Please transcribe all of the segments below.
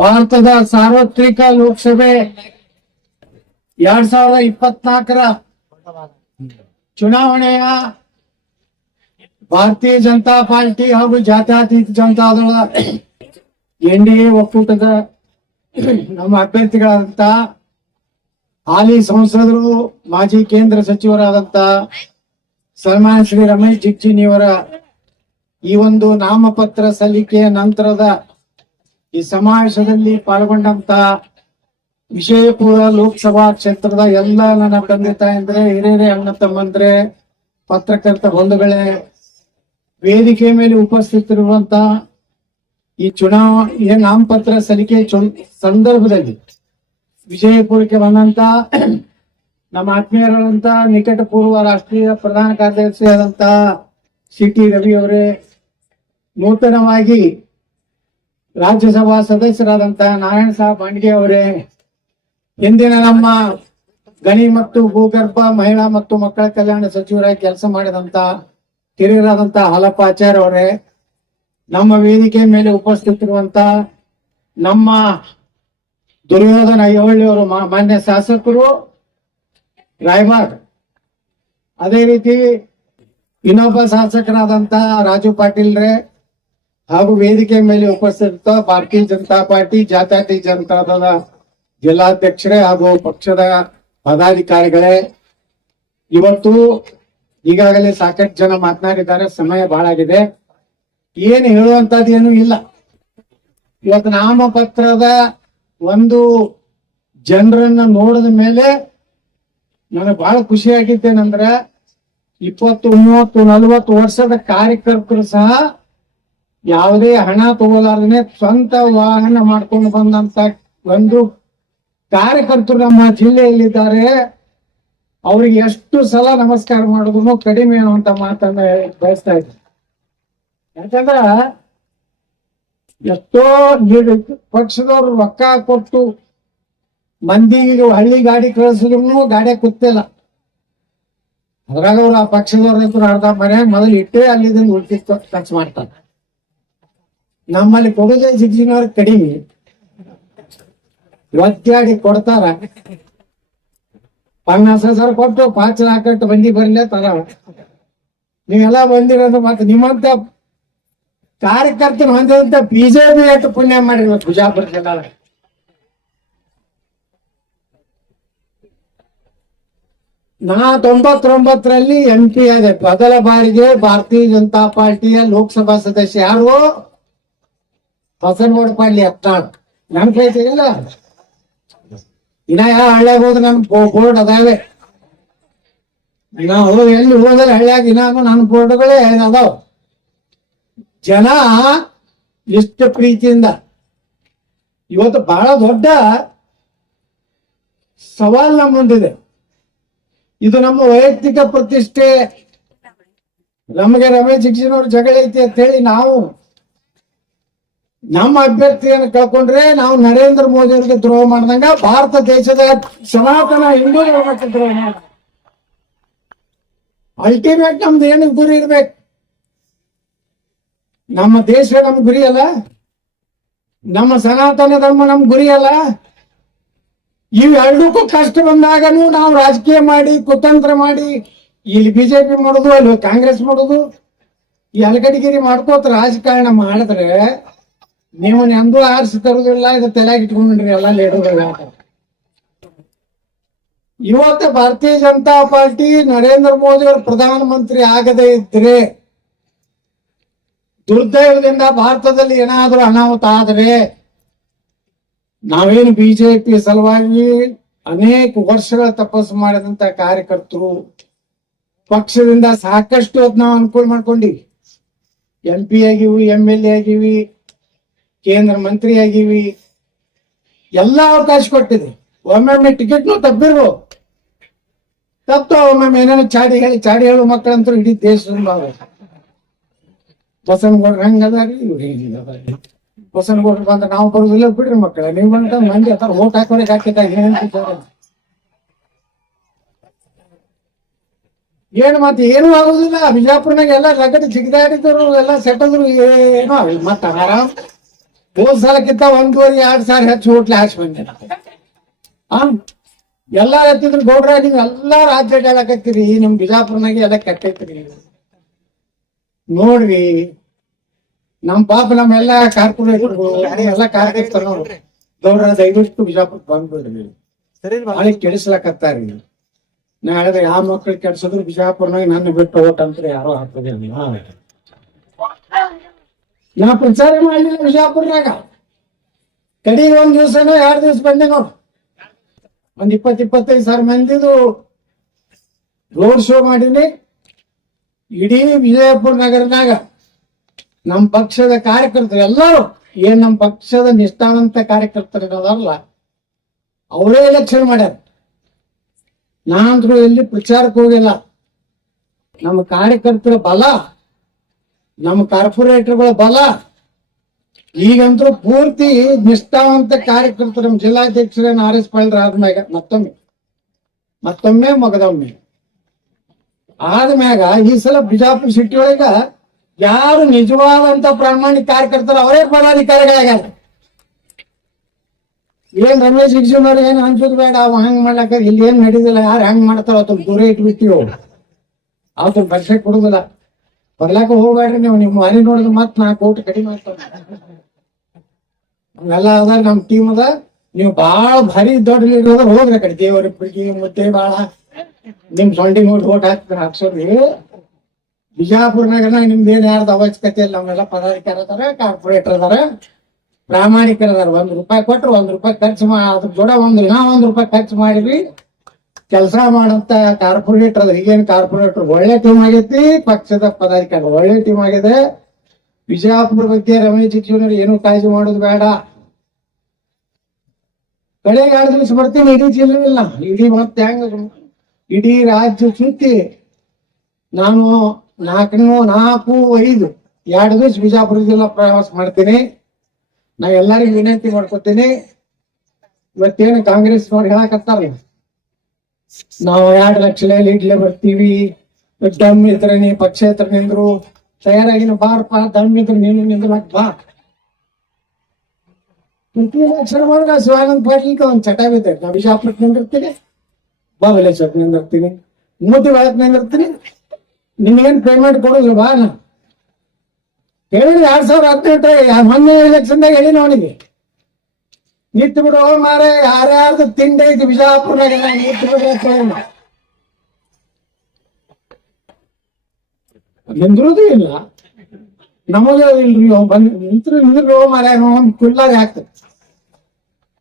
ಭಾರತದ ಸಾರ್ವತ್ರಿಕ ಲೋಕಸಭೆ 2024ರ ಚುನಾವಣೆಯ ಭಾರತೀಯ ಜನತಾ ಪಾರ್ಟಿ ಹಾಗೂ ಜಾತ್ಯತೀತ ಜನತಾದಳ ಎನ್ಡಿಎ ಒಕ್ಕೂಟದ ನಮ್ಮ ಅಭ್ಯರ್ಥಿಗಳಾದಂತ ಹಾಲಿ ಸಂಸದರು ಮಾಜಿ ಕೇಂದ್ರ ಸಚಿವರಾದಂತ ಸನ್ಮಾನ್ಯ ಶ್ರೀ ರಮೇಶ್ ಜಿಗಜಿಣಿಯವರ ಈ ಒಂದು ನಾಮಪತ್ರ ಸಲ್ಲಿಕೆಯ ನಂತರದ ಈ ಸಮಾವೇಶದಲ್ಲಿ ಪಾಲ್ಗೊಂಡಂತ ವಿಜಯಪುರ ಲೋಕಸಭಾ ಕ್ಷೇತ್ರದ ಎಲ್ಲ ನನ್ನ ತಂದೆ ತಾಯಂದ್ರೆ ಹಿರಿಯರೇ ಅಣ್ಣ ತಮ್ಮಂದ್ರೆ ಪತ್ರಕರ್ತ ಬಂಧುಗಳೇ, ವೇದಿಕೆ ಮೇಲೆ ಉಪಸ್ಥಿತರಿರುವಂತ ಈ ಚುನಾವಣೆ ನಾಮಪತ್ರ ಸಲ್ಲಿಕೆ ಸಂದರ್ಭದಲ್ಲಿ ವಿಜಯಪುರಕ್ಕೆ ಬಂದಂತ ನಮ್ಮ ಆತ್ಮೀಯರಾದಂತ ನಿಕಟಪೂರ್ವ ರಾಷ್ಟ್ರೀಯ ಪ್ರಧಾನ ಕಾರ್ಯದರ್ಶಿ ಆದಂತ ಸಿ.ಟಿ. ರವಿ ಅವರೇ, ನೂತನವಾಗಿ ರಾಜ್ಯಸಭಾ ಸದಸ್ಯರಾದಂತ ನಾರಾಯಣ ಸಾಹೇಬ್ ಬಾಂಡ್ಗೆ ಅವರೇ, ಹಿಂದಿನ ನಮ್ಮ ಗಣಿ ಮತ್ತು ಭೂಗರ್ಭ ಮಹಿಳಾ ಮತ್ತು ಮಕ್ಕಳ ಕಲ್ಯಾಣ ಸಚಿವರಾಗಿ ಕೆಲಸ ಮಾಡಿದಂತ ಹಿರಿಯರಾದಂತ ಹಾಲಪ್ಪ ಆಚಾರ್ಯ ಅವರೇ, ನಮ್ಮ ವೇದಿಕೆ ಮೇಲೆ ಉಪಸ್ಥಿತರಿರುವಂತ ನಮ್ಮ ದುರ್ಯೋಧನ ಐಹೊಳಿ ಅವರು ಮಾನ್ಯ ಶಾಸಕರು ರಾಯಬಾಗ್, ಅದೇ ರೀತಿ ಇನ್ನೊಬ್ಬ ಶಾಸಕರಾದಂತ ರಾಜು ಪಾಟೀಲ್ರೆ ಹಾಗೂ ವೇದಿಕೆ ಮೇಲೆ ಉಪಸ್ಥಿತ ಭಾರತೀಯ ಜನತಾ ಪಾರ್ಟಿ ಜಾತ್ಯತೀತ ಜನತಾದಳ ಜಿಲ್ಲಾಧ್ಯಕ್ಷರೇ ಹಾಗೂ ಪಕ್ಷದ ಪದಾಧಿಕಾರಿಗಳೇ, ಇವತ್ತು ಈಗಾಗಲೇ ಸಾಕಷ್ಟು ಜನ ಮಾತನಾಡಿದ್ದಾರೆ, ಸಮಯ ಬಹಳ ಆಗಿದೆ, ಏನು ಹೇಳುವಂತದ್ದು ಏನು ಇಲ್ಲ. ಇವತ್ತು ನಾಮಪತ್ರದ ಒಂದು ಜನರನ್ನ ನೋಡಿದ ಮೇಲೆ ನನಗೆ ಬಹಳ ಖುಷಿ ಆಗಿದ್ದೇನೆಂದ್ರೆ 20, 30, 40 ವರ್ಷದ ಕಾರ್ಯಕರ್ತರು ಸಹ ಯಾವುದೇ ಹಣ ತಗೋಲಾರ್ದೇ ಸ್ವಂತ ವಾಹನ ಮಾಡ್ಕೊಂಡು ಬಂದಂತ ಒಂದು ಕಾರ್ಯಕರ್ತರು ನಮ್ಮ ಜಿಲ್ಲೆಯಲ್ಲಿದ್ದಾರೆ. ಅವ್ರಿಗೆ ಎಷ್ಟು ಸಲ ನಮಸ್ಕಾರ ಮಾಡೋದು ಕಡಿಮೆ ಅನ್ನುವಂತ ಮಾತನ್ನ ಬಯಸ್ತಾ ಇದ್ದೀನಿ. ಯಾಕಂದ್ರ ಎಷ್ಟೋ ಪಕ್ಷದವ್ರು ರೊಕ್ಕ ಕೊಟ್ಟು ಮಂದಿಗೆ ಹಳ್ಳಿ ಗಾಡಿ ಕಳಿಸಿದ್ರು ಗಾಡಿ ಕೂತಿಲ್ಲ. ಅದ್ರಾಗ ಅವ್ರು ಆ ಪಕ್ಷದವ್ರ ಅರ್ಧ ಮನ್ಯಾಗ ಮೊದಲು ಇಟ್ಟೇ ಅಲ್ಲಿಂದ ಉಳ್ಕಿತ್ತು ಖರ್ಚು ಮಾಡ್ತಾರೆ. ನಮ್ಮಲ್ಲಿ ಕೊಡುದೇ ಜಿಗ್ಜಿನವ್ರ ಕಡಿಮೆ, ಒತ್ತಾಡಿ ಕೊಡ್ತಾರ. 50,000 ಕೊಟ್ಟು 5 ಲಾಖ ಬಂದಿ ಬರ್ಲೇ ತರ. ನೀವೆಲ್ಲ ಬಂದಿರೋದು ಮತ್ತೆ ನಿಮ್ಮಂತ ಕಾರ್ಯಕರ್ತನ ಹೊಂದಿದಂತ ಬಿಜೆಪಿ ಎಷ್ಟು ಪುಣ್ಯ ಮಾಡಿರ್ಬೇಕು ಬಿಜಾಪುರ ಜಿಲ್ಲಾ. ನಾ 99ರಲ್ಲಿ MP ಆದೆ. ಮೊದಲ ಬಾರಿಗೆ ಭಾರತೀಯ ಜನತಾ ಪಾರ್ಟಿಯ ಲೋಕಸಭಾ ಸದಸ್ಯ ಯಾರು? ಬಸನಗೌಡ ಪಾಡ್ಲಿ ಅತ್ತಾಳ್. ನನ್ ಕೈತೆ ಇಲ್ಲ. ಇನ್ನ ಯಾವ ಹಳ್ಳಿಯಾಗ ಹೋದ್ರೆ ನನ್ ಬೋರ್ಡ್ ಅದಾವೆ. ನಾವು ಎಲ್ಲಿ ಹೋದ್ರೆ ಹಳ್ಳಿಯಾಗ ಇನ್ನಾನು ನನ್ನ ಬೋರ್ಡ್ಗಳೇ ಅದಾವ. ಜನ ಇಷ್ಟ ಪ್ರೀತಿಯಿಂದ ಇವತ್ತು ಬಹಳ ದೊಡ್ಡ ಸವಾಲ್ ನಮ್ಮ ಮುಂದಿದೆ. ಇದು ನಮ್ಮ ವೈಯಕ್ತಿಕ ಪ್ರತಿಷ್ಠೆ. ನಮಗೆ ರಮೇಶ್ ಜಿಗಜಿಣವ್ರ ಜಗಳ ಐತಿ ಅಂತ ಹೇಳಿ ನಾವು ನಮ್ಮ ಅಭ್ಯರ್ಥಿಯನ್ನು ಕಳ್ಕೊಂಡ್ರೆ ನಾವು ನರೇಂದ್ರ ಮೋದಿ ಅವರಿಗೆ ದ್ರೋಹ ಮಾಡ್ದಂಗ, ಭಾರತ ದೇಶದ ಸನಾತನ ಹಿಂದೂ ಧರ್ಮಕ್ಕೆ ದ್ರೋಹ ಮಾಡ. ಅಲ್ಟಿಮೇಟ್ ನಮ್ದು ಏನು ಗುರಿ ಇರ್ಬೇಕು? ನಮ್ಮ ದೇಶ ನಮ್ ಗುರಿ ಅಲ್ಲ, ನಮ್ಮ ಸನಾತನ ಧರ್ಮ ನಮ್ ಗುರಿ ಅಲ್ಲ. ಇವೆರಡಕ್ಕೂ ಕಷ್ಟ ಬಂದಾಗನು ನಾವು ರಾಜಕೀಯ ಮಾಡಿ ಕುತಂತ್ರ ಮಾಡಿ ಇಲ್ಲಿ ಬಿಜೆಪಿ ಮಾಡೋದು, ಅಲ್ಲಿ ಕಾಂಗ್ರೆಸ್ ಮಾಡೋದು, ಈ ಅಲಗಡಿಗಿರಿ ಮಾಡ್ಕೋತ ರಾಜಕಾರಣ ಮಾಡಿದ್ರೆ ನೀವು ಎಂದೂ ಆರಿಸಿ ತರುದಿಲ್ಲ. ಇದು ತಲೆಯಾಗಿ ಇಟ್ಕೊಂಡ್ರಿ ಎಲ್ಲ ಲೀಡರ್ಗಳು. ಇವತ್ತು ಭಾರತೀಯ ಜನತಾ ಪಾರ್ಟಿ ನರೇಂದ್ರ ಮೋದಿ ಅವರು ಪ್ರಧಾನಮಂತ್ರಿ ಆಗದೇ ಇದ್ರೆ, ದುರ್ದೈವದಿಂದ ಭಾರತದಲ್ಲಿ ಏನಾದ್ರೂ ಅನಾಹುತ ಆದರೆ, ನಾವೇನು ಬಿಜೆಪಿ ಸಲುವಾಗಿ ಅನೇಕ ವರ್ಷಗಳ ತಪಸ್ಸು ಮಾಡಿದಂತ ಕಾರ್ಯಕರ್ತರು ಪಕ್ಷದಿಂದ ಸಾಕಷ್ಟು ಹೊತ್ತು ನಾವು ಅನುಕೂಲ ಮಾಡ್ಕೊಂಡಿವಿ. MP ಆಗಿವಿ, MLA ಆಗಿವಿ, ಕೇಂದ್ರ ಮಂತ್ರಿ ಆಗಿವಿ, ಎಲ್ಲ ಅವಕಾಶ ಕೊಟ್ಟಿದೆ. ಒಮ್ಮೊಮ್ಮೆ ಟಿಕೆಟ್ನು ತಪ್ಪಿರ್ಬೋದು, ತಪ್ಪು ಒಮ್ಮೊಮ್ಮೆ ಏನೇನೋ ಚಾಡಿ ಹೇಳು ಮಕ್ಕಳಂತೂ ಇಡೀ ದೇಶದಿಂದ ಬಸನಗೌಡ್ರು ಹಂಗದಾರಿ, ಇವ್ರು ಹಿಂಗದಾರಿ. ಬಸನಗೌಡ್ರು ಬಂದ್ರೆ ನಾವು ಬರುದಿಲ್ಲ ಬಿಡ್ರಿ ಮಕ್ಕಳ, ನೀವು ಬಂದ ಮಂದಿ ಅಥವಾ ಓಟ್ ಹಾಕೋರಿಗೆ ಹಾಕಿದ್ದಾಗ ಏನು ಮತ್ತೆ ಏನೂ ಆಗುದಿಲ್ಲ. ಬಿಜಾಪುರ್ನಾಗ ಎಲ್ಲ ರಗಡ್ ಜಿಗಿದಾಡಿದ್ರು, ಎಲ್ಲ ಸೆಟ್ಟದ್ರು, ಏನೋ ಮತ್ತ ಆರಾಮ್ ಹೋದ್ ಸಲಕ್ಕಿಂತ 1.5-2 ಹೆಚ್ಚು ಹೋಟ್ಲೆ ಹಾಕಿ ಬಂದೆ. ಎಲ್ಲಾರು ಎತ್ತಿದ್ರು ಗೌಡ್ರ ನೀವ್ ಎಲ್ಲಾ ರಾಜ್ಯ ಹೇಳಕತ್ತೀರಿ, ನಿಮ್ ಬಿಜಾಪುರ್ನಾಗೆ ಎಲ್ಲ ಕೆಟ್ಟೈತ್ರಿ ನೋಡ್ರಿ. ನಮ್ ಪಾಪ ನಮ್ಮೆಲ್ಲಾ ಕಾರ್ಪೊರೇಟರ್ಗಳು ಎಲ್ಲ ಕಾರ್ಯಕರ್ತರು ಗೌಡ್ರ ದಯವಿಟ್ಟು ಬಿಜಾಪುರ್ ಬಂದ್ಬಿಡ್ರಿ, ನಾಳೆ ಕೆಡಿಸ್ಲಕತ್ತಾರಿ. ನಾ ಹೇಳಿದ್ರೆ ಯಾವ ಮಕ್ಳು ಕೆಡ್ಸಿದ್ರು ಬಿಜಾಪುರ್ನಾಗ ನನ್ನ ಬಿಟ್ಟು ಓಟ್ ಅಂತ ಯಾರೋ ಹಾಕ್ತದೆ. ನಾ ಪ್ರಚಾರ ಮಾಡಲಿಲ್ಲ ಬಿಜಾಪುರ್ನಾಗ. ಕಡೆಗೆ 1 ದಿವ್ಸನೋ 2 ದಿವ್ಸ ಬಂದೆ ನೋಡು, 20-25,000 ಮಂದಿದು ರೋಡ್ ಶೋ ಮಾಡೀನಿ. ಇಡೀ ವಿಜಯಪುರ ನಗರನಾಗ ನಮ್ಮ ಪಕ್ಷದ ಕಾರ್ಯಕರ್ತರು ಎಲ್ಲರೂ ನಮ್ಮ ಪಕ್ಷದ ನಿಷ್ಠಾವಂತ ಕಾರ್ಯಕರ್ತರಲ್ಲ ಅವರೇ ಎಲೆಕ್ಷನ್ ಮಾಡ್ಯಾರ. ನಾನಂತರೂ ಎಲ್ಲಿ ಪ್ರಚಾರಕ್ಕೆ ಹೋಗಿಲ್ಲ. ನಮ್ಮ ಕಾರ್ಯಕರ್ತರ ಬಲ, ನಮ್ಮ ಕಾರ್ಪೊರೇಟರ್ಗಳ ಬಲ, ಈಗಂತೂ ಪೂರ್ತಿ ನಿಷ್ಠಾವಂತ ಕಾರ್ಯಕರ್ತರು ನಮ್ಮ ಜಿಲ್ಲಾಧ್ಯಕ್ಷರ RS ಪಾಟೀಲ್ ಆದ್ಮ್ಯಾಗ ಮತ್ತೊಮ್ಮೆ ಮಗದೊಮ್ಮೆ ಆದ್ಮ್ಯಾಗ ಈ ಸಲ ಬಿಜಾಪುರ ಸಿಟಿ ಒಳಗ ಯಾರು ನಿಜವಾದಂತ ಪ್ರಾಮಾಣಿಕ ಕಾರ್ಯಕರ್ತರು ಅವರೇ ಪದಾಧಿಕಾರಿಗಳಾಗ್ಯಾರ. ಏನ್ ರಮೇಶ್ ಜಿಗಜಿನವ್ರು ಏನ್ ಅನ್ಸೋದು ಬೇಡ, ಅವ ಹಂಗ್ ಮಾಡ್ಲಕ್ಕ ಇಲ್ಲಿ ಏನ್ ನಡೀದಿಲ್ಲ, ಯಾರು ಹೆಂಗ್ ಮಾಡ್ತಾರ ಅದನ್ನ ದೂರ ಇಟ್ಬಿಟ್ಟಿವ್, ಅವತ್ತು ಬರ್ಸೆ ಕೊಡುದಿಲ್ಲ. ಬರ್ಲಾಕ ಹೋಗ್ಬೇಡ್ರಿ ನೀವು, ನಿಮ್ ಮನೆ ನೋಡಿದ್ರೆ ಮತ್ 4 ಕೋಟಿ ಕಡಿಮೆ ಆಗ್ತಾವ. ಅವೆಲ್ಲ ಅದ ನಮ್ ಟೀಮ್ ಅದ. ನೀವು ಬಾಳ ಭಾರಿ ದೊಡ್ಡ ಲೀಡರ್ ಅದ, ಹೋಗ್ರಿ ಕಡೆ ದೇವರಿಬ್ಬರಿಗೆ ಮುದ್ದೆ ಬಾಳ ನಿಮ್ ಸೊಂಡಿ ನೋಡಿ ಓಟ್ ಹಾಕ್ಸೋರಿ. ಬಿಜಾಪುರ್ನಾಗ ನಿಮ್ದೇನ್ ಯಾರ್ದು ಅವಶ್ಯಕತೆ ಇಲ್ಲ. ನಮ್ಮೆಲ್ಲ ಪದಾಧಿಕಾರಿ ಅದಾರ, ಕಾರ್ಪೊರೇಟರ್ ಅದಾರ, ಪ್ರಾಮಾಣಿಕರ ಅದಾರ. 1 ರೂಪಾಯಿ ಕೊಟ್ರು 1 ರೂಪಾಯಿ ಖರ್ಚು ಅದ್ರ ಜೋಡ 1 ರೂಪಾಯಿ ಖರ್ಚು ಮಾಡಿದ್ವಿ ಕೆಲಸ ಮಾಡಂತ ಕಾರ್ಪೊರೇಟರ್ ಅದ್ರ. ಈಗೇನ್ ಕಾರ್ಪೊರೇಟರ್ ಒಳ್ಳೆ ಟೀಮ್ ಆಗೈತಿ, ಪಕ್ಷದ ಪದಾಧಿಕಾರಿ ಒಳ್ಳೆ ಟೀಮ್ ಆಗಿದೆ. ಬಿಜಾಪುರ ಬಗ್ಗೆ ರಮೇಶ್ ಜಿಗಜಿಣವ್ರು ಏನು ಕಾಳಜಿ ಮಾಡೋದು ಬೇಡ. ಕಡೆಗೆ 2 ದಿವಸ ಬರ್ತೀನಿ, ಇಡೀ ಜಿಲ್ಲೆ ಇಲ್ಲ, ಇಡೀ ಮತ್ತೆ ಹೆಂಗ ಇಡೀ ರಾಜ್ಯ ಸುತ್ತಿ ನಾನು 4-5 2 ದಿವಸ ಬಿಜಾಪುರ ಜಿಲ್ಲಾ ಪ್ರವಾಸ ಮಾಡ್ತೀನಿ. ನಾ ಎಲ್ಲರಿಗೂ ವಿನಂತಿ ಮಾಡ್ಕೊತೀನಿ, ಇವತ್ತೇನು ಕಾಂಗ್ರೆಸ್ನವ್ರು ಹೇಳಕತ್ತಾರ ನಾವು 2 ಲಕ್ಷ ಲೀಡ್ಲೆ ಬರ್ತೀವಿ, ದಮ್ ಇದ್ರೆ ನೀ ಪಕ್ಷೇತರ ನಿಂದ್ರು ತಯಾರಾಗಿನ ಬಾರಪ್ಪ, ದಮ್ ಇದ್ರೆ ನೀನು ನಿಂದ್ರಕ್ ಬಾ. ಎಲೆಕ್ಷನ್ ಮಾಡಿದ್ರೆ ಶಿವಾನಂದ ಪಾಟೀಲ್ ಒಂದ್ ಚಟ ಬಿದ್ದೆ, ನಾ ಬಿಜಾಪುರಕ್ಕೆ ನಿಂದಿರ್ತೀನಿ, ಬಾಬಲೇಶ್ವರಕ್ಕೆ ನಿಂದಿರ್ತೀನಿ, ಮೂತಿ ಒಳಕ್ ನಿಂದಿರ್ತೀನಿ, ನಿಮ್ಗೇನ್ ಪೇಮೆಂಟ್ ಕೊಡೋದು ಬಾ. ನಾ ಹೇಳಿದ್ರೆ 2018 ಮೊನ್ನೆ ಎಲೆಕ್ಷನ್ದಾಗ ಹೇಳಿ ಅವನಿಗೆ ನಿಂತು ಬಿಡು ಮಾರ, ಯಾರ್ಯಾರ್ದು ತಿಂಡಿ ಐತಿ ಬಿಜಾಪುರನಾಗ ನಿಂತು ಬಿಡ, ನಿಂದ್ರೋದು ಇಲ್ಲ, ನಮಗ ಇಲ್ರಿ ಬಂದ್ ನಿಂದ್ರು ಮಾರ ಕುಳ್ಳಾರಿ ಆಗ್ತದೆ.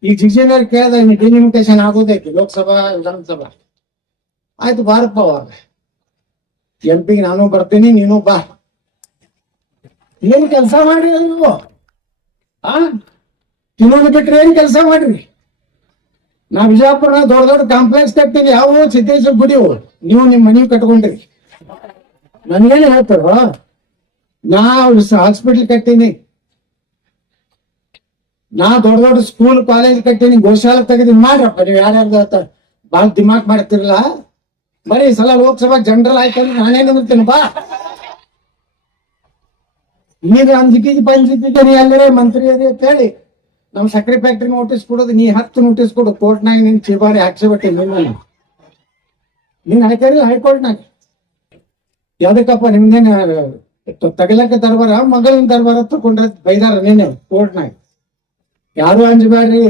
ಈಗ ಜಿಗಜಿನವ್ರು ಕೇಳ್ದ ಡಿಲಿಮಿಟೇಷನ್ ಆಗೋದೈತಿ ಲೋಕಸಭಾ ವಿಧಾನಸಭಾ, ಆಯ್ತು ಬಾರಪ್ಪ, ಅವಾಗ MP ನಾನು ಬರ್ತೀನಿ, ನೀನು ಬಾ. ಏನ್ ಕೆಲಸ ಮಾಡ್ರಿ ನೀವು? ತಿನ್ನೋದು ಬಿಟ್ರೆ ಏನ್ ಕೆಲಸ ಮಾಡ್ರಿ? ನಾ ಬಿಜಾಪುರ ದೊಡ್ಡ ದೊಡ್ಡ ಕಾಂಪ್ಲೆಕ್ಸ್ ಕಟ್ತೀನಿ, ಯಾವ ಸಿದ್ದೇಶ್ವರ ಗುಡಿ ನೀವು ನಿಮ್ ಮನಿ ಕಟ್ಕೊಂಡ್ರಿ. ನನ್ಗೇನು ಹೇಳ್ತಾರ, ನಾ ಹಾಸ್ಪಿಟಲ್ ಕಟ್ಟೀನಿ, ನಾ ದೊಡ್ಡ ದೊಡ್ಡ ಸ್ಕೂಲ್ ಕಾಲೇಜ್ ಕಟ್ಟೀನಿ, ಗೋಶಾಲೆ ತೆಗೆದೀನಿ. ಮಾಡ್ರಪ್ಪ ನೀವು ಯಾರ್ಯಾರ್ದು ಬಾಳ ದಿಮಾಕ್ ಮಾಡ್ತಿರಲ್ಲ. ಬರೀ ಈ ಸಲ ಲೋಕಸಭಾ ಜನರಲ್ ಆಯ್ತಂದ್ರೆ ನಾನೇನು ಬರ್ತೀನಿ ಬಾ. ನೀನು ಅಂಜಿಕೆ ಪಂಜಿಕೆ ಎಲ್ಲರೇ ಮಂತ್ರಿ ಅದೇ ಅಂತ ಹೇಳಿ ನಮ್ ಸಕ್ಕರೆ ಫ್ಯಾಕ್ಟ್ರಿ ನೋಟಿಸ್ ಕೊಡೋದು, ನೀ 10 ನೋಟಿಸ್ ಕೊಡು ಕೋರ್ಟ್ನಾಗ, ನಿನ್ ಚಿಬಾರಿ ಹಾಕ್ಸಿಬಿಟ್ಟೆ ನೀನ್ ಹಾಕ್ಯಾರಿಲ್ಲ ಹೈಕೋರ್ಟ್ನಾಗ. ಯಾವ್ದಕ್ಕಪ್ಪ ನಿಮ್ದೇನ ತಗಲಕ್ಕ ದರ್ಬಾರ, ಮಗಳಿನ ದರ್ಬಾರ ತಗೊಂಡ್ರೆ ಬೈದಾರ ನೀನೆ ಕೋರ್ಟ್ನಾಗ. ಯಾರು ಅಂಜಬೇಡ್ರಿ,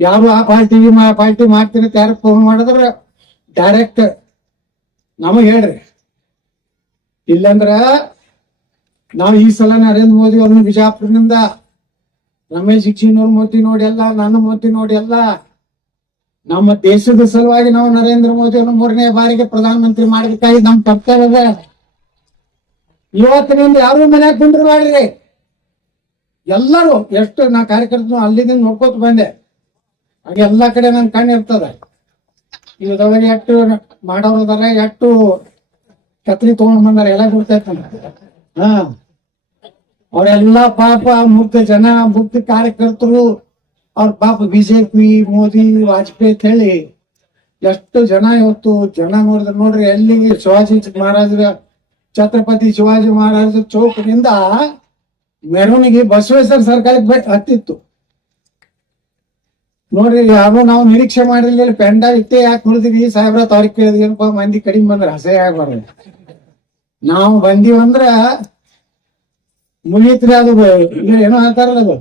ಯಾರು ಆ ಪಾರ್ಟಿ ಮಾಡ್ತೀನಿ ಯಾರು ಫೋನ್ ಮಾಡಿದ್ರ ಡೈರೆಕ್ಟ್ ನಮಗ್ ಹೇಳ್ರಿ. ಇಲ್ಲಂದ್ರ ನಾವು ಈ ಸಲ ನರೇಂದ್ರ ಮೋದಿ ಅವ್ರನ್ನ ಬಿಜಾಪುರದಿಂದ ರಮೇಶ್ ಜಿಗಜಿನವ್ರ ಮೋದಿ ನೋಡಿ ಎಲ್ಲ, ನನ್ನ ಮೋದಿ ನೋಡಿ ಎಲ್ಲ, ನಮ್ಮ ದೇಶದ ಸಲುವಾಗಿ ನಾವು ನರೇಂದ್ರ ಮೋದಿ ಅವ್ರನ್ನ 3ನೇ ಬಾರಿಗೆ ಪ್ರಧಾನಮಂತ್ರಿ ಮಾಡಬೇಕಾಗಿ ನಮ್ ಕರ್ತವ್ಯ. ಇವತ್ತಿನಿಂದ ಯಾರು ಮನ್ಯಾಗ ಕುಂಡ್ರಿ ಮಾಡ್ರಿ, ಎಲ್ಲರೂ ಎಷ್ಟು ನಾ ಕಾರ್ಯಕರ್ತರು ಅಲ್ಲಿಂದ ನೋಡ್ಕೋತ ಬಂದೆ, ಹಾಗೆ ಎಲ್ಲಾ ಕಡೆ ನನ್ ಕಣ್ಣು ಇರ್ತದ. ಇವಾಗ ಎಷ್ಟು ಮಾಡೋರು ಅದಾರ, ಎಷ್ಟು ಕತ್ರಿ ತಗೊಂಡ್ ಬಂದಾರ ಎಲ್ಲ ಗೊತ್ತೈತ. ಅವರೆಲ್ಲಾ ಪಾಪ ಮುಗ್ಧ ಜನ, ಮುಗ್ಧ ಕಾರ್ಯಕರ್ತರು, ಅವ್ರ ಪಾಪ ಬಿಜೆಪಿ ಮೋದಿ ವಾಜಪೇಯಿ ಅಂತ ಹೇಳಿ ಎಷ್ಟು ಜನ ಇವತ್ತು ಜನ ನೋಡ್ರಿ ಎಲ್ಲಿಗೆ ಶಿವಾಜಿ ಮಹಾರಾಜರ ಛತ್ರಪತಿ ಶಿವಾಜಿ ಮಹಾರಾಜ ಚೌಕದಿಂದ ಮೆರವಣಿಗೆ ಬಸವೇಶ್ವರ ಸರ್ಕಾರಕ್ಕೆ ಹತ್ತಿತ್ತು ನೋಡ್ರಿ. ಯಾರು ನಾವು ನಿರೀಕ್ಷೆ ಮಾಡಿರ್ಲಿಲ್ಲ, ಪೆಂಡ ಇಟ್ಟೆ ಯಾಕೆ ಹೊಡೆದಿವಿ ಸಾಹೇಬ್ರ ತಾರೀಖ್ ಕೇಳಿದ್ವಿ ಏನಪ್ಪ ಮಂದಿ ಕಡಿಮೆ ಬಂದ್ರೆ ಅಸಹ್ಯ ಆಗ್ಬಾರ್ದು. ನಾವು ಬಂದೀವಂದ್ರ ಮುಗೀತ್ರಿ. ಅದು ಏನೋ ಹೇಳ್ತಾರಲ್ಲ, ಅದು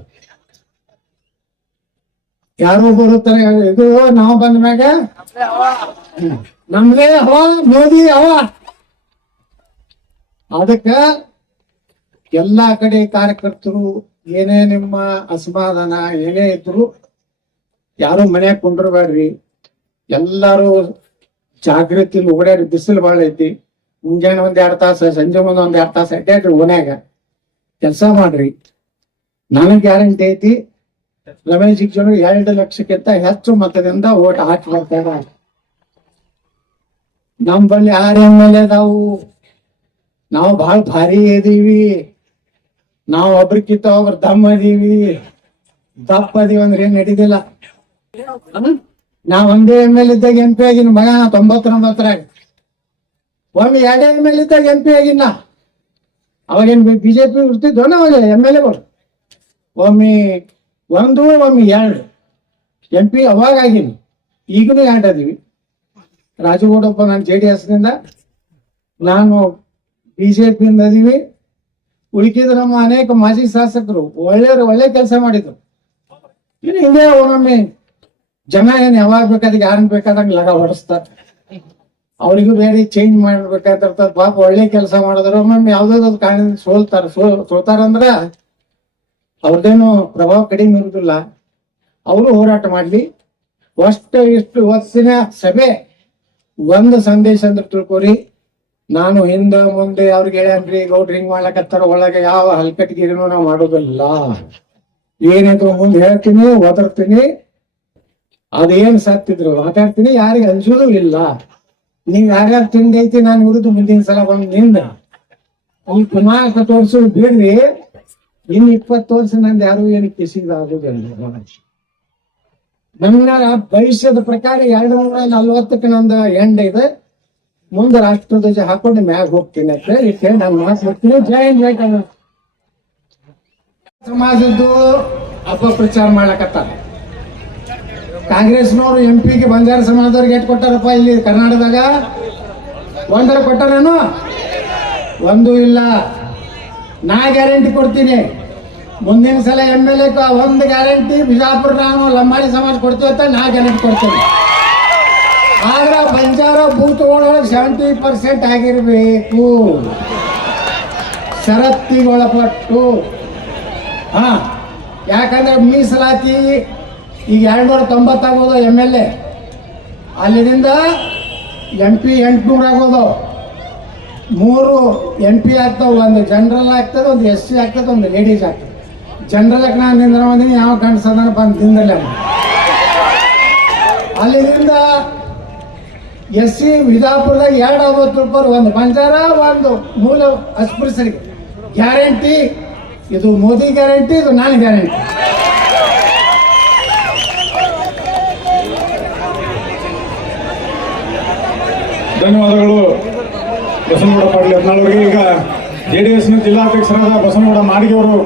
ಯಾರು ಬರುತ್ತಾರೆ ಇದು ನಾವು ಬಂದ ಮ್ಯಾಗ ನಮ್ದೇ ಹವಾ, ಮೋದಿ ಹವಾ. ಅದಕ್ಕ ಎಲ್ಲಾ ಕಡೆ ಕಾರ್ಯಕರ್ತರು ಏನೇ ನಿಮ್ಮ ಅಸಮಾಧಾನ ಏನೇ ಇದ್ರು ಯಾರು ಮನ್ಯಾಗ ಕುಂಡ್ರಬೇಡ್ರಿ. ಎಲ್ಲಾರು ಜಾಗೃತಿಲಿ ಓಡಾಡಿ. ಬಿಸಿಲು ಬಾಳ ಐತಿ. ಮುಂಜಾನೆ 1-2 ತಾಸು, ಸಂಜೆ ಮುಂದೆ 1-2 ತಾಸು ಅಡ್ಡಾಡ್ರಿ. ಓನ್ಯಾಗ ಕೆಲಸ ಮಾಡ್ರಿ. ನನಗ್ ಗ್ಯಾರಂಟಿ ಐತಿ, ರಮೇಶ್ ಜಿಗಜಿಣಗಿ 2 ಲಕ್ಷಕ್ಕಿಂತ ಹೆಚ್ಚು ಮತದಿಂದ ಓಟ್ ಹಾಕಿ ಬರ್ತಾರ. ನಮ್ ಬಳಿ 6 MLA ಅದಾವು. ನಾವು ಬಹಳ ಭಾರಿ ಇದೀವಿ. ನಾವು ಒಬ್ರಕ್ಕಿಂತ ಒಬ್ರ ದಮ್ಮ ಅದೀವಿ. ದಪ್ಪ ಅದೀವಿ ಅಂದ್ರೆ ಏನ್ ನಡೀದಿಲ್ಲ. ನಾ ಒಂದೇ MLA ಇದ್ದಾಗ MP ಆಗಿನ ಮಗ 99ರಾಗ. ಒಮ್ಮೆ 2 MLA ಇದ್ದಾಗ MP ಆಗಿನ. ಅವಾಗೇನ್ ಬಿಜೆಪಿ ಇರ್ತಿದ್ವ ಅವಾಗ MLAಗಳು. ಒಮ್ಮೆ 1, ಒಮ್ಮೆ 2 MP ಅವಾಗ ಆಗಿನಿ. ಈಗಲೂ 2 ಅದೀವಿ. ರಾಜಗೌಡಪ್ಪ ನಾನು JDS ನಿಂದ, ನಾನು ಬಿಜೆಪಿಯಿಂದ ಅದೀವಿ. ಉಳಿಕಿದ ನಮ್ಮ ಅನೇಕ ಮಾಜಿ ಶಾಸಕರು ಒಳ್ಳೆ ಕೆಲಸ ಮಾಡಿದ್ರು. ಇನ್ನು ಹಿಂಗೆ ಒಮ್ಮೊಮ್ಮೆ ಜನ ಏನ್ ಯಾವಾಗ ಬೇಕಾದ್ರೆ ಯಾರನ್ನ ಬೇಕಾದಂಗ ಲಗ ಹೊಡಿಸ್ತಾರ. ಅವ್ರಿಗೂ ಬೇರೆ ಚೇಂಜ್ ಮಾಡ್ಬೇಕಾಗಿರ್ತದ. ಪಾಪ ಒಳ್ಳೆ ಕೆಲಸ ಮಾಡಿದ್ರು ಒಮ್ಮೊಮ್ಮೆ ಯಾವ್ದಾದ್ರು ಕಾರಣ ಸೋತಾರಂದ್ರ ಅವ್ರದ್ದೇನು ಪ್ರಭಾವ ಕಡಿಮೆ ಇರುದಿಲ್ಲ. ಅವರು ಹೋರಾಟ ಮಾಡ್ಲಿ. ಇಷ್ಟು ವರ್ಷಿನ ಸಭೆ ಒಂದು ಸಂದೇಶ ಅಂದ್ರೆ ತಿಳ್ಕೊರಿ. ನಾನು ಹಿಂದ ಮುಂದೆ ಅವ್ರಿಗೆ ಹೇಳ್ರಿ, ಗೌಡ್ರಿ ಹಿಂಗ್ ಮಾಡ್ಲಕತ್ತಾರ, ಒಳಗೆ ಯಾವ ಹಲ್ಕಟ್ಗಿರಿನೂ ನಾವು ಮಾಡೋದಿಲ್ಲ. ಏನಿದ್ರು ಮುಂದೆ ಹೇಳ್ತೀನಿ, ಒದರ್ತೀನಿ. ಅದೇನ್ ಸತ್ತಿದ್ರು ಮಾತಾಡ್ತೀನಿ. ಯಾರಿಗೆ ಅನ್ಸೋದು ಇಲ್ಲ. ನೀವ್ ಯಾರ್ಯಾರು ತಿಂಡಿ ಐತಿ ನಾನು ಇರುದು ಮುಂದಿನ ಸಲ ಬಂದ್ ನಿಂದ ಈ ಕುಮಾರ ತೋರ್ಸೋದು ಬಿಡ್ರಿ. ಇನ್ನು 20 ವರ್ಷ ನಂದು ಯಾರು ಏನು ಕಿಸಿದಾಗುದಿಲ್ಲ. ನನ್ನ ಭವಿಷ್ಯದ ಪ್ರಕಾರ 240ಕ್ಕೆ ನಂದು ಎಂಡ್ ಇದೆ. ಮುಂದೆ ರಾಷ್ಟ್ರಧ್ವಜ ಹಾಕೊಂಡು ಮ್ಯಾಗ ಹೋಗ್ತೀನಿ ಅಂತ ಹೇಳಿ ನಾನು ಮಾತಾಡ್ತೀನಿ. ಜೈ ಹಿಂದ್. ಸಮಾಜದ್ದು ಅಪಪ್ರಚಾರ ಮಾಡ್ಲಕತ್ತಾರ. ಕಾಂಗ್ರೆಸ್ನವರು MP ಬಂಜಾರ ಸಮಾಜದವ್ರಿಗೆ ಏಟ್ ಕೊಟ್ಟಾರಪ್ಪ ಇಲ್ಲಿ ಕರ್ನಾಟಕದಾಗ? 1 ಕೊಟ್ಟಾರೇನು? 1 ಇಲ್ಲ. ನಾ ಗ್ಯಾರಂಟಿ ಕೊಡ್ತೀನಿ. ಮುಂದಿನ ಸಲ MLA 1 ಗ್ಯಾರಂಟಿ ಬಿಜಾಪುರ ನಾನು ಲಂಬಾಣಿ ಸಮಾಜ ಕೊಡ್ತೀವಿ ಅಂತ ನಾ ಗ್ಯಾರಂಟಿ ಕೊಡ್ತೀನಿ. ಆದ್ರ ಬಂಜಾರ ಬೂತ್ಗಳೊಳಗೆ 70% ಆಗಿರ್ಬೇಕು, ಷರತ್ತಿಗೊಳಪಟ್ಟು. ಯಾಕಂದ್ರೆ ಮೀಸಲಾತಿ ಈಗ 290 ಆಗೋದು MLA. ಅಲ್ಲಿಂದ MP 800 ಆಗೋದು. 3 MP ಆಗ್ತಾವ. 1 ಜನರಲ್ ಆಗ್ತದೆ, 1 SC ಆಗ್ತದೆ, 1 ಲೇಡೀಸ್ ಆಗ್ತದೆ. ಜನರಲ್ ನಾನು ನಿಂದ್ರ ಬಂದಿನಿ, ಯಾವ ಗಂಡಸದನ ಬಂದು ತಿಂದಲ್ಲ. ಅಲ್ಲಿಂದ SC ವಿಜಾಪುರದಾಗ 290 1 ಬಂಜಾರ, 1 ಮೂಲ ಅಸ್ಪೃಶ್ಯರಿಗೆ ಗ್ಯಾರಂಟಿ. ಇದು ಮೋದಿ ಗ್ಯಾರಂಟಿ, ಇದು ನಾನು ಗ್ಯಾರಂಟಿ. ಧನ್ಯವಾದಗಳು ಬಸನಗೌಡ ಪಾಟೀಲ್ ಯತ್ನಾಳ್ ಅವರಿಗೆ. ಈಗ JDS ನ ಜಿಲ್ಲಾಧ್ಯಕ್ಷರಾದ ಬಸನಗೌಡ ಮಾಡಿಗೆ ಅವರು